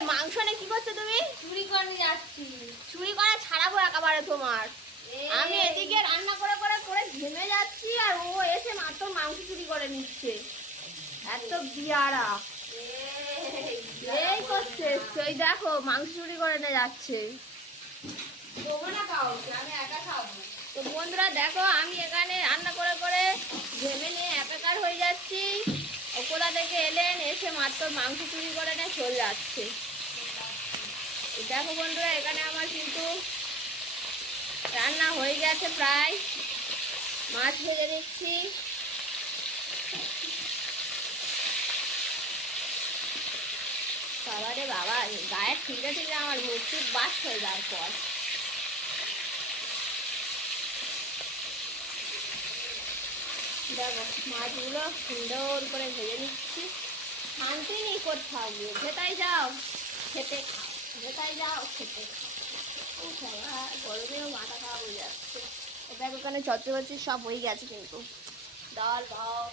মাংস নিয়ে কি করছ তুমি? চুরি করে যাচ্ছি। চুরি করা ছাড়াবো একেবারে তোমার। আমি এদিকে রান্না করে করে করে ঘেমে যাচ্ছি আর ও এসে মাত্র মাংস চুরি করে নিচ্ছে। এত বিয়ারা। এই, করছে ওই দেখো মাংস চুরি করে নিয়ে যাচ্ছে। তো বন্ধুরা দেখো আমি এখানে রান্না করে করে ঘেমে নিয়ে একাকার হয়ে যাচ্ছি। ও কোথা থেকে এলেন এসে মাত্র মাংস চুরি করে নিয়ে চলে যাচ্ছে। দেখো বন্ধুরা, এখানে আমার কিন্তু রান্না হয়ে গেছে প্রায়। মাছ ভেজে দিচ্ছি বাবা রে বাবা গায়ে ঠিকরে ঠিকরে আমার মুক্তি বাস হয়ে যাওয়ার পর। দেখো, মাছগুলো সুন্দর করে ভেজে নিচ্ছি। শান্তি নেই কোথাও গিয়ে। যাও, খেতে খাও। যেটাই যাও খেতে। গরমেও মাথা খাওয়া হয়ে যাচ্ছে। ওখানে সব হয়ে গেছে কিন্তু। ডাল ভাত